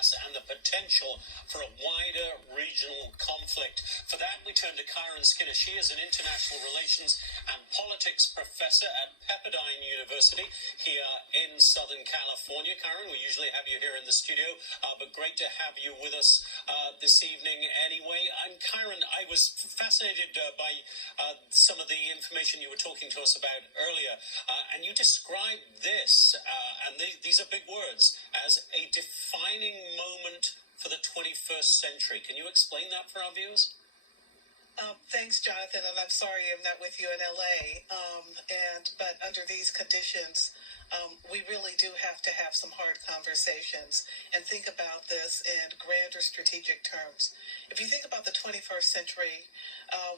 impasse and the potential for a wider regional conflict. For that, we turn to Kyron Skinner. She is an international relations and politics professor at Pepperdine University here in Southern California. Kyron, we usually have you here in the studio, but great to have you with us this evening anyway. Kyron, I was fascinated by some of the information you were talking to us about earlier, and you described this, and these are big words, as a defining moment for the 21st century. Can you explain that for our viewers? Thanks, Jonathan, and I'm sorry I'm not with you in LA. But under these conditions, we really do have to have some hard conversations and think about this in grander strategic terms. If you think about the 21st century,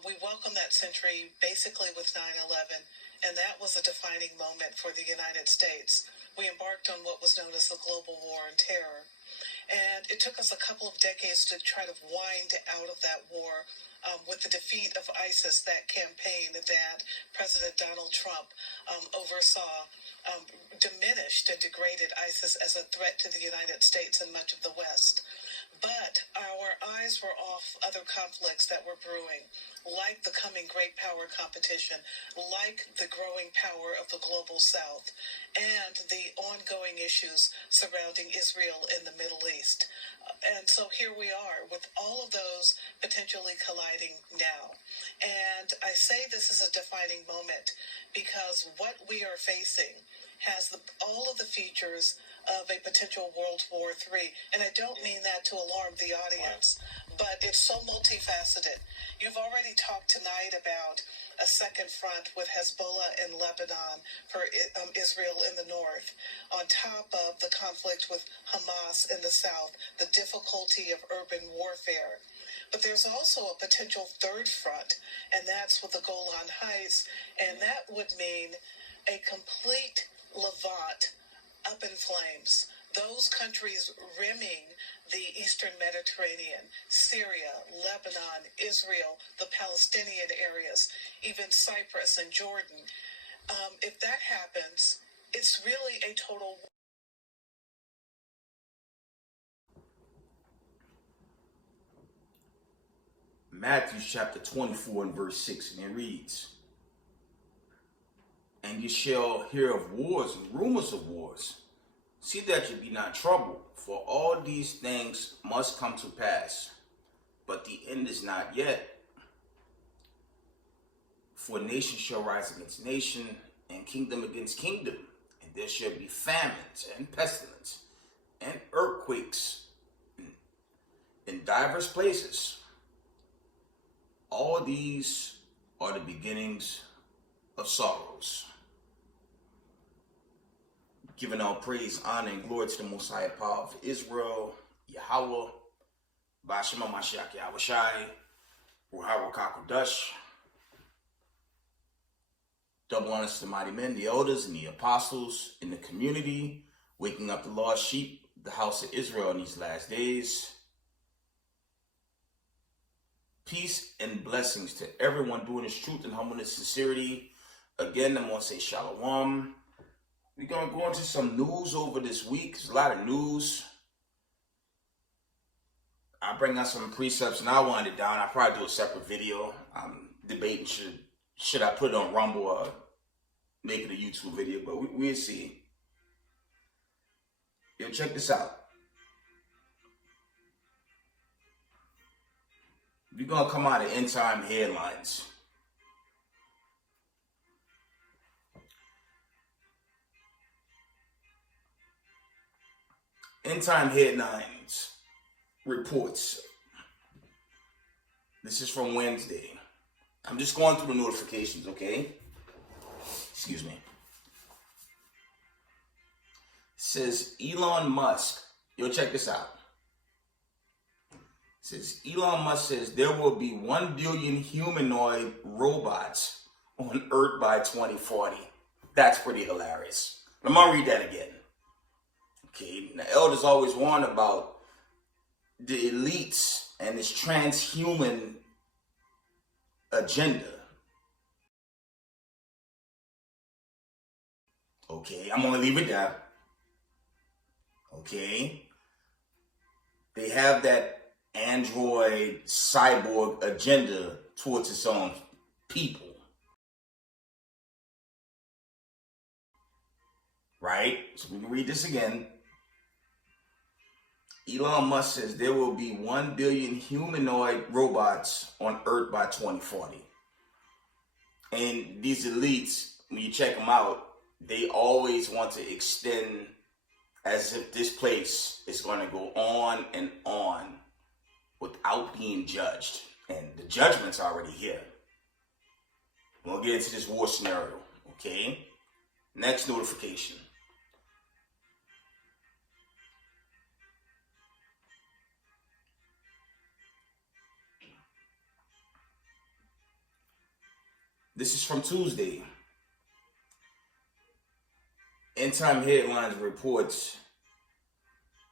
we welcome that century basically with 9/11, and that was a defining moment for the United States. We embarked on what was known as the global war on terror. And it took us a couple of decades to try to wind out of that war with the defeat of ISIS, that campaign that President Donald Trump oversaw, diminished and degraded ISIS as a threat to the United States and much of the West. But our eyes were off other conflicts that were brewing, like the coming great power competition, like the growing power of the global South, and the ongoing issues surrounding Israel in the Middle East. And so here we are with all of those potentially colliding now. And I say this is a defining moment because what we are facing has all of the features of a potential World War III. And I don't mean that to alarm the audience, but it's so multifaceted. You've already talked tonight about a second front with Hezbollah in Lebanon for Israel in the north, on top of the conflict with Hamas in the south, the difficulty of urban warfare. But there's also a potential third front, and that's with the Golan Heights, and that would mean a complete Levant up in flames. Those countries rimming the Eastern Mediterranean, Syria, Lebanon, Israel, the Palestinian areas, even Cyprus and Jordan. If that happens, it's really a total. Matthew chapter 24 and verse 6, and it reads, "And you shall hear of wars and rumors of wars. See that you be not troubled, for all these things must come to pass, but the end is not yet. For nation shall rise against nation, and kingdom against kingdom, and there shall be famines and pestilence and earthquakes in diverse places. All these are the beginnings of sorrows." Giving all praise, honor, and glory to the Most High Power of Israel, Yahweh, Bashima Mashiach Yahweh Shai, Ruharu Kakodash. Double honors to the mighty men, the elders, and the apostles in the community, waking up the lost sheep, the house of Israel in these last days. Peace and blessings to everyone doing this truth and humbleness, sincerity. Again, I'm going to say shalom. We're going to go into some news over this week. There's a lot of news. I bring out some precepts and I wind it down. I'll probably do a separate video. I'm debating should I put it on Rumble or make it a YouTube video, but we'll see. Yo, check this out. We're going to come out of end time headlines. End time headlines reports. This is from Wednesday. I'm just going through the notifications, okay? Excuse me. It says Elon Musk. Yo, check this out. It says Elon Musk says there will be 1 billion humanoid robots on Earth by 2040. That's pretty hilarious. I'm going to read that again. Okay, the elders always warn about the elites and this transhuman agenda. Okay, I'm going to leave it there. Okay. they have that android cyborg agenda towards its own people. Right? So we can read this again. Elon Musk says there will be 1 billion humanoid robots on Earth by 2040. And these elites, when you check them out, they always want to extend as if this place is going to go on and on without being judged. And the judgment's already here. We'll get into this war scenario, okay? Next notification. This is from Tuesday. End Time Headlines reports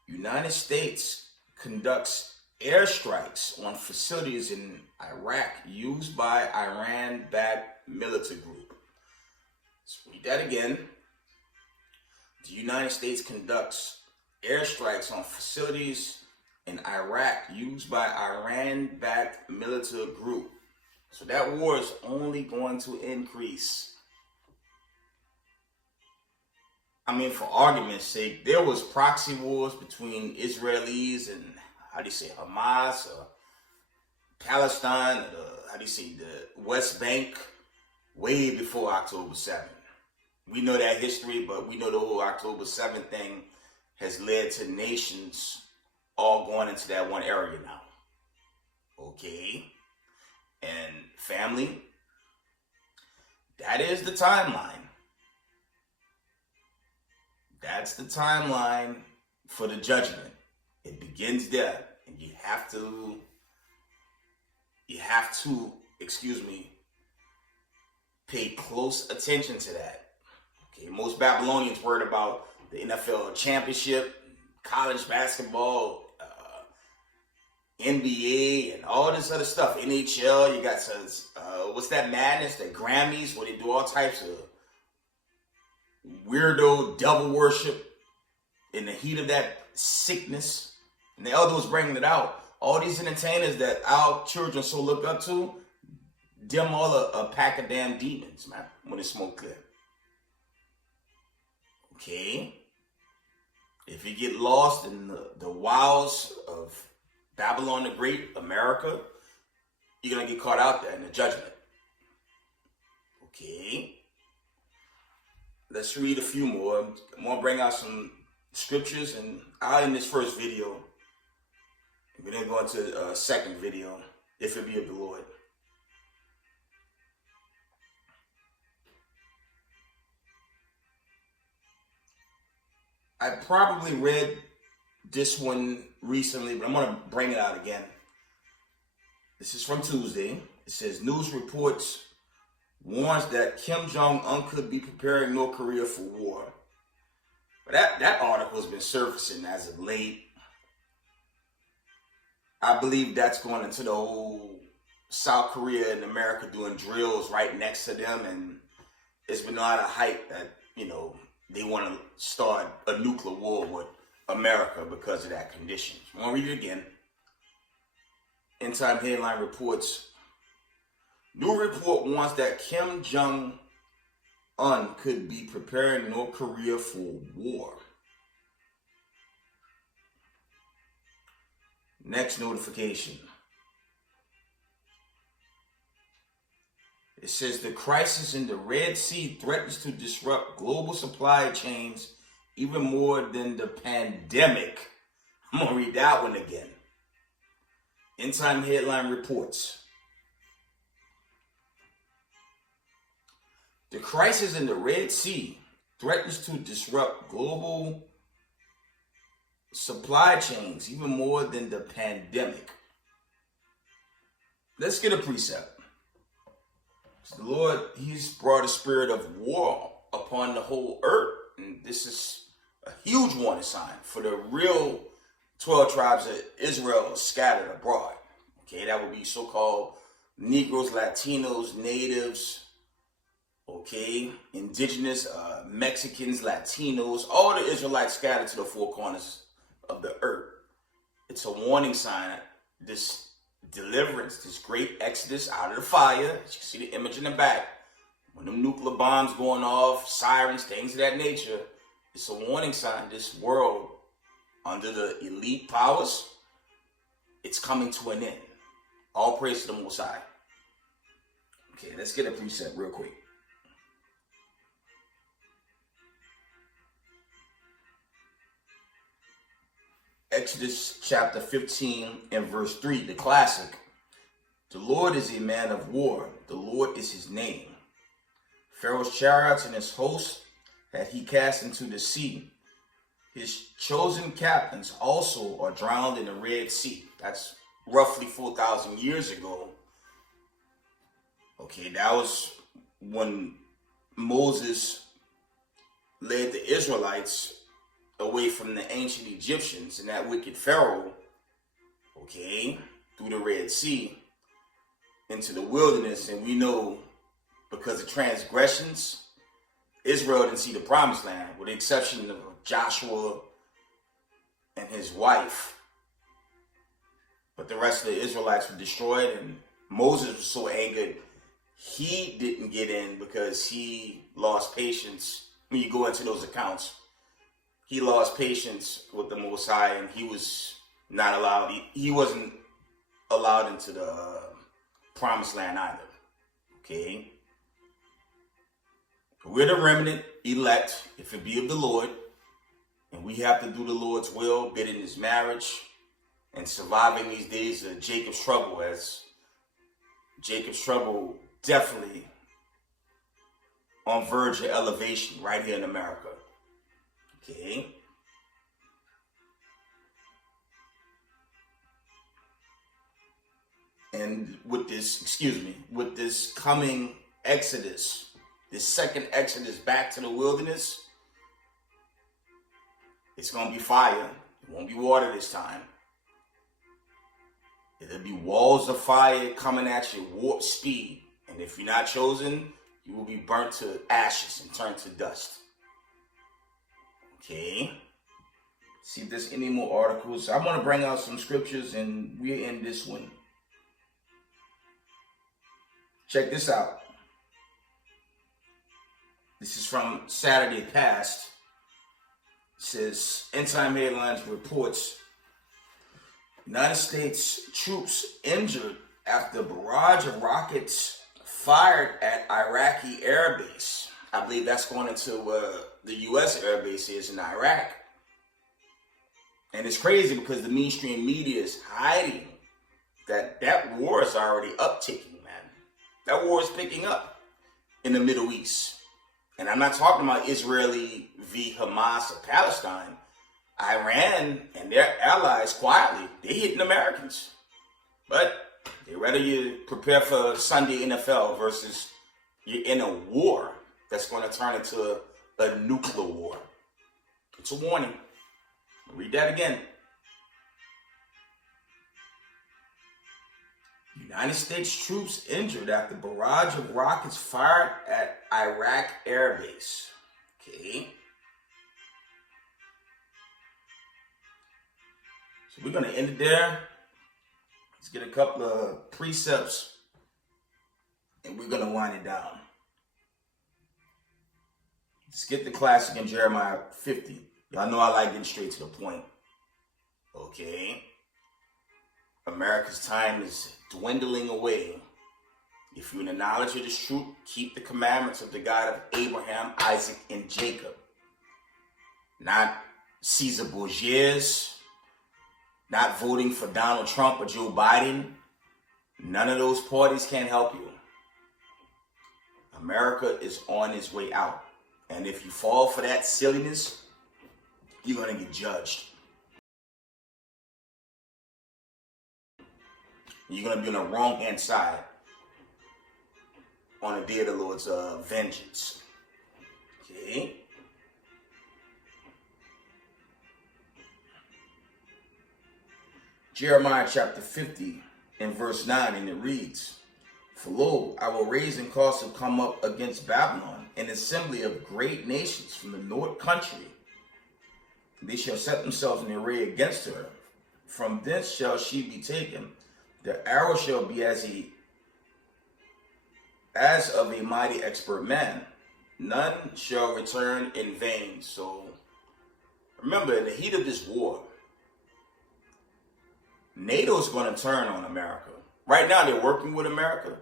United States conducts airstrikes on facilities in Iraq used by Iran-backed military group. Let's read that again. The United States conducts airstrikes on facilities in Iraq used by Iran-backed military group. So that war is only going to increase. I mean, for argument's sake, there was proxy wars between Israelis and, Hamas, or Palestine, the West Bank, way before October 7th. We know that history, but we know the whole October 7th thing has led to nations all going into that one area now. Okay? And family, that is the timeline. That's the timeline for the judgment. It begins there. And you have to, pay close attention to that. Okay, most Babylonians worried about the NFL championship, college basketball, NBA, and all this other stuff. NHL, you got what's that madness? The Grammys, where they do all types of weirdo devil worship in the heat of that sickness. And the elder was bringing it out. All these entertainers that our children so look up to, them all a pack of damn demons, man, when it's smoke clear. Okay? If you get lost in the wilds of Babylon the Great, America, you're going to get caught out there in the judgment. Okay? Let's read a few more. I'm going to bring out some scriptures, and I'll end this first video. We're going to go into a second video, if it be of the Lord. I probably read this one recently, but I'm going to bring it out again. This is from Tuesday. It says, news reports warns that Kim Jong-un could be preparing North Korea for war. But that article has been surfacing as of late. I believe that's going into the whole South Korea and America doing drills right next to them. And there's been a lot of hype that, they want to start a nuclear war with America because of that condition. I'm going to read it again. End Time Headline reports, new report warns that Kim Jong-un could be preparing North Korea for war. Next notification. It says the crisis in the Red Sea threatens to disrupt global supply chains even more than the pandemic. I'm going to read that one again. End Time Headline reports. The crisis in the Red Sea threatens to disrupt global supply chains even more than the pandemic. Let's get a precept. The Lord, He's brought a spirit of war upon the whole earth. And this is a huge warning sign for the real 12 tribes of Israel scattered abroad. Okay, that would be so-called Negroes, Latinos, Natives, okay, indigenous, Mexicans, Latinos, all the Israelites scattered to the four corners of the earth. It's a warning sign. This deliverance, this great exodus out of the fire. As you can see the image in the back. When them nuclear bombs going off, sirens, things of that nature. It's a warning sign. This world, under the elite powers, it's coming to an end. All praise to the Most High. Okay, let's get a precept real quick. Exodus chapter 15 and verse 3, the classic. The Lord is a man of war. The Lord is his name. Pharaoh's chariots and his hosts had he cast into the sea. His chosen captains also are drowned in the Red Sea. That's roughly 4,000 years ago. Okay, that was when Moses led the Israelites away from the ancient Egyptians and that wicked Pharaoh, okay, through the Red Sea into the wilderness. And we know because of transgressions, Israel didn't see the promised land, with the exception of Joshua and his wife. But the rest of the Israelites were destroyed, and Moses was so angered, he didn't get in because he lost patience. When you go into those accounts, he lost patience with the Most High, and he was not allowed. He wasn't allowed into the promised land either. Okay? We're the remnant, elect, if it be of the Lord, and we have to do the Lord's will, bidding his marriage, and surviving these days of Jacob's trouble, as Jacob's trouble definitely on verge of elevation right here in America. Okay. And with this coming exodus, this second exodus back to the wilderness, it's going to be fire. It won't be water this time. It'll be walls of fire coming at you, warp speed. And if you're not chosen, you will be burnt to ashes and turned to dust. Okay. See if there's any more articles. I'm going to bring out some scriptures and we're in this one. Check this out. This is from Saturday past. It says, End Time Headlines reports United States troops injured after a barrage of rockets fired at Iraqi air base. I believe that's going into the U.S. air base is in Iraq. And it's crazy because the mainstream media is hiding that war is already upticking, man. That war is picking up in the Middle East. And I'm not talking about Israeli v. Hamas or Palestine. Iran and their allies quietly, they hitting Americans. But they rather you prepare for Sunday NFL versus you're in a war that's going to turn into a nuclear war. It's a warning. Read that again. United States troops injured after barrage of rockets fired at Iraq air base. Okay. So we're going to end it there. Let's get a couple of precepts and we're going to wind it down. Let's get the classic in Jeremiah 50. Y'all know I like getting straight to the point. Okay. America's time is dwindling away. If you're in the knowledge of this truth, keep the commandments of the God of Abraham, Isaac, and Jacob. Not Caesar Borgias, not voting for Donald Trump or Joe Biden. None of those parties can help you. America is on its way out. And if you fall for that silliness, you're going to get judged. You're going to be on the wrong hand side on the day of the Lord's vengeance. Okay? Jeremiah chapter 50 and verse 9, and it reads, For lo, I will raise and cause to come up against Babylon an assembly of great nations from the north country. They shall set themselves in array against her. from thence shall she be taken. The arrow shall be as of a mighty expert man. None shall return in vain. So remember, in the heat of this war, NATO's going to turn on America. Right now, they're working with America.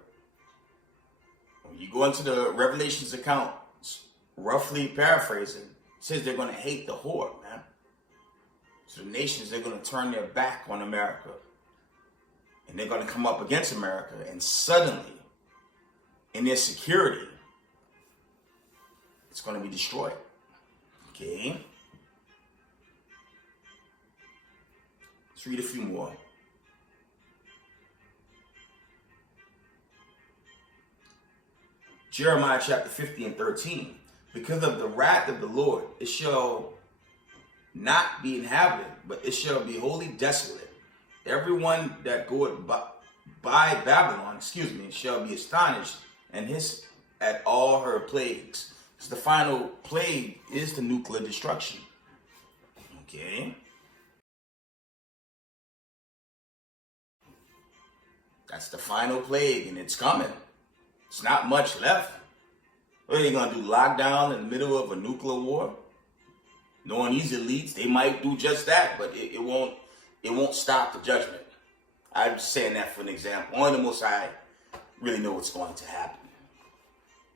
When you go into the Revelations account, roughly paraphrasing, it says they're going to hate the horde, man. So the nations, they're going to turn their back on America. And they're going to come up against America. And suddenly, in their security, it's going to be destroyed. Okay? Let's read a few more. Jeremiah chapter 50 and 13. Because of the wrath of the Lord, it shall not be inhabited, but it shall be wholly desolate. Everyone that goeth by Babylon, shall be astonished and hiss at all her plagues. So the final plague is the nuclear destruction. Okay. That's the final plague, and it's coming. It's not much left. What are they going to do? Lock down in the middle of a nuclear war? Knowing these elites, they might do just that, but it won't stop the judgment. I'm just saying that for an example. Only the Most High really know what's going to happen.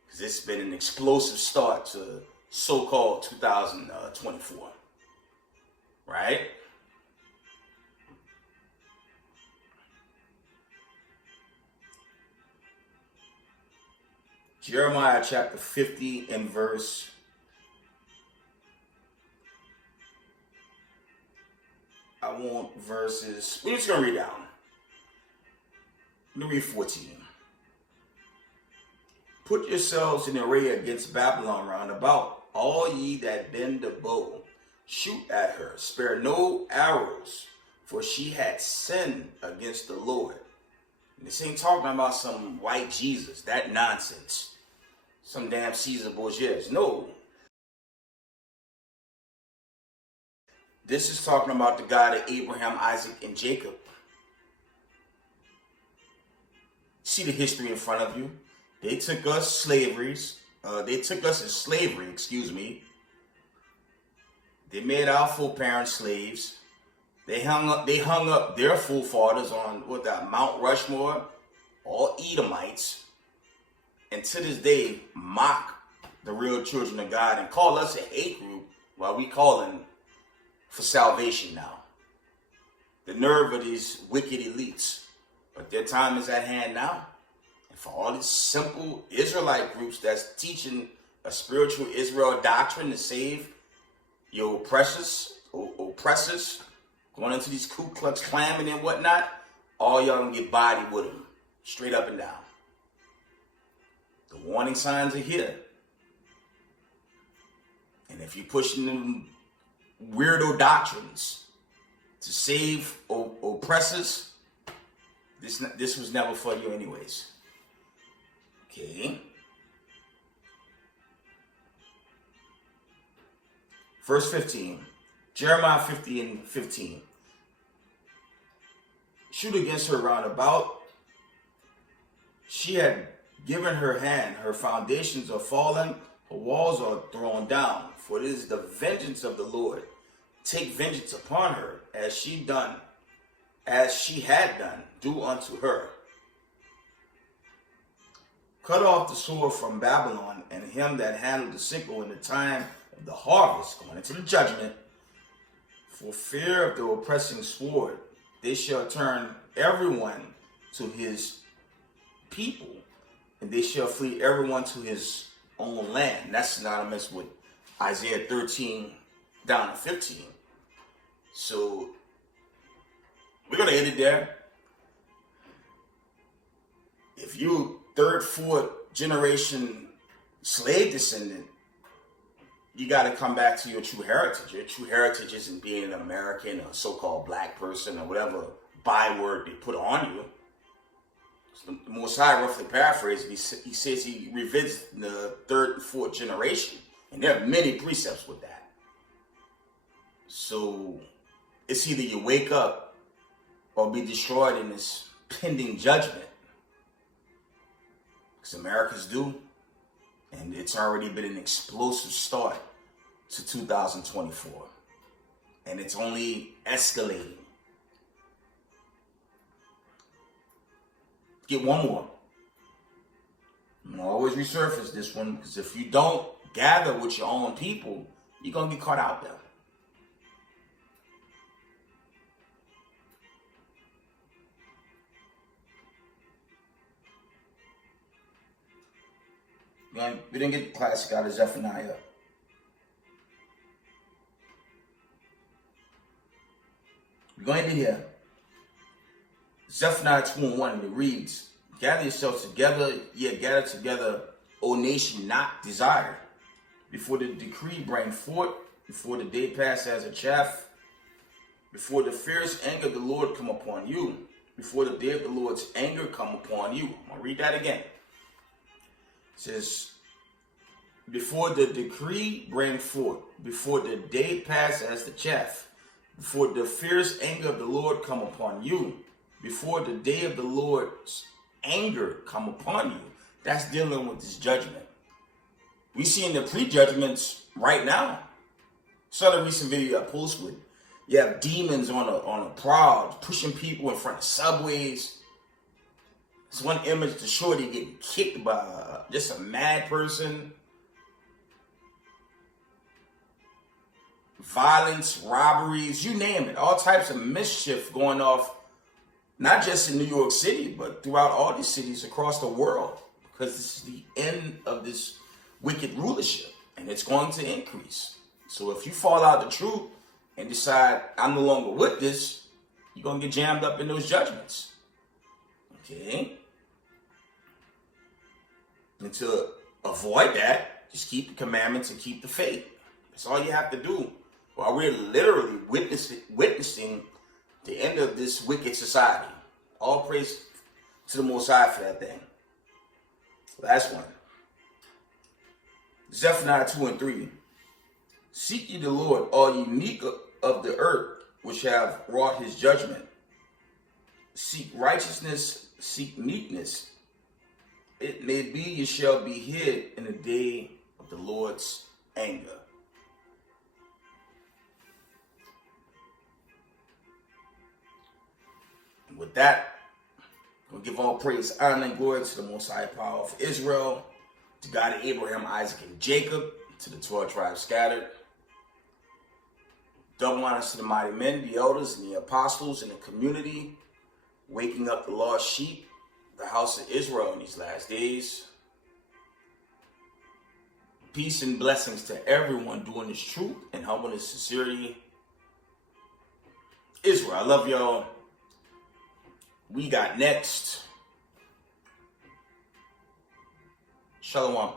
Because it's been an explosive start to so-called 2024. Right? Jeremiah chapter 50 and verse 14. We're just going to read down. Let me read 14. Put yourselves in array against Babylon round about, all ye that bend the bow. Shoot at her, spare no arrows, for she had sinned against the Lord. And this ain't talking about some white Jesus, that nonsense. Some damn Caesar Borgias. No. This is talking about the God of Abraham, Isaac, and Jacob. See the history in front of you. They took us in slavery. They made our foreparents slaves. They hung up their forefathers on Mount Rushmore, all Edomites. And to this day, mock the real children of God and call us a hate group while we calling for salvation now. The nerve of these wicked elites. But their time is at hand now. And for all these simple Israelite groups that's teaching a spiritual Israel doctrine to save your oppressors, going into these Ku Klux Klan and whatnot, all y'all gonna get bodied with them, straight up and down. The warning signs are here. And if you're pushing them weirdo doctrines to save oppressors, this was never for you anyways. Okay. Verse 15. Jeremiah 50 and 15. Shoot against her round about. She had given her hand, her foundations are fallen, her walls are thrown down. For it is the vengeance of the Lord. Take vengeance upon her, as she had done, do unto her. Cut off the sword from Babylon, and him that handled the sickle in the time of the harvest, going into the judgment. For fear of the oppressing sword, they shall turn everyone to his people, and they shall flee everyone to his own land. That's synonymous with Isaiah 13 down to 15. So we're going to end it there. If you third, fourth generation slave descendant, you got to come back to your true heritage. Your true heritage isn't being an American or so-called black person or whatever byword they put on you. So the Most High, roughly paraphrasing, he says he revisits the third and fourth generation. And there are many precepts with that. So it's either you wake up or be destroyed in this pending judgment. Because America's due, and it's already been an explosive start to 2024. And it's only escalating. Get one more. I'm going to always resurface this one, because if you don't gather with your own people, you're going to get caught out there. We didn't get the classic out of Zephaniah. We're going to hear Zephaniah 2:1, and it reads, gather yourselves together, gather together, O nation not desired, before the decree bring forth, before the day pass as a chaff, before the fierce anger of the Lord come upon you, before the day of the Lord's anger come upon you. I'm going to read that again. It says, before the decree bring forth, before the day pass as the chaff, before the fierce anger of the Lord come upon you, before the day of the Lord's anger come upon you. That's dealing with this judgment. We see in the pre-judgments right now. Saw the recent video I posted. You have demons on a prowl, pushing people in front of subways. There's one image to shorty getting kicked by just a mad person. Violence, robberies, you name it. All types of mischief going off, not just in New York City, but throughout all these cities across the world. Because this is the end of this wicked rulership, and it's going to increase. So if you fall out the truth and decide, I'm no longer with this, you're going to get jammed up in those judgments. Okay? And to avoid that, just keep the commandments and keep the faith. That's all you have to do. While we're literally witnessing the end of this wicked society. All praise to the Most High for that thing. Last one. Zephaniah 2:3. Seek ye the Lord, all ye meek of the earth, which have wrought his judgment. Seek righteousness, seek meekness. It may be ye shall be hid in the day of the Lord's anger. And with that, we'll give all praise, honor, and glory to the Most High Power of Israel, to God of Abraham, Isaac, and Jacob, to the 12 tribes scattered. Double honors to the mighty men, the elders, and the apostles in the community, waking up the lost sheep, the house of Israel in these last days. Peace and blessings to everyone doing this truth and humbleness, sincerity. Israel, I love y'all. We got next. Shalom.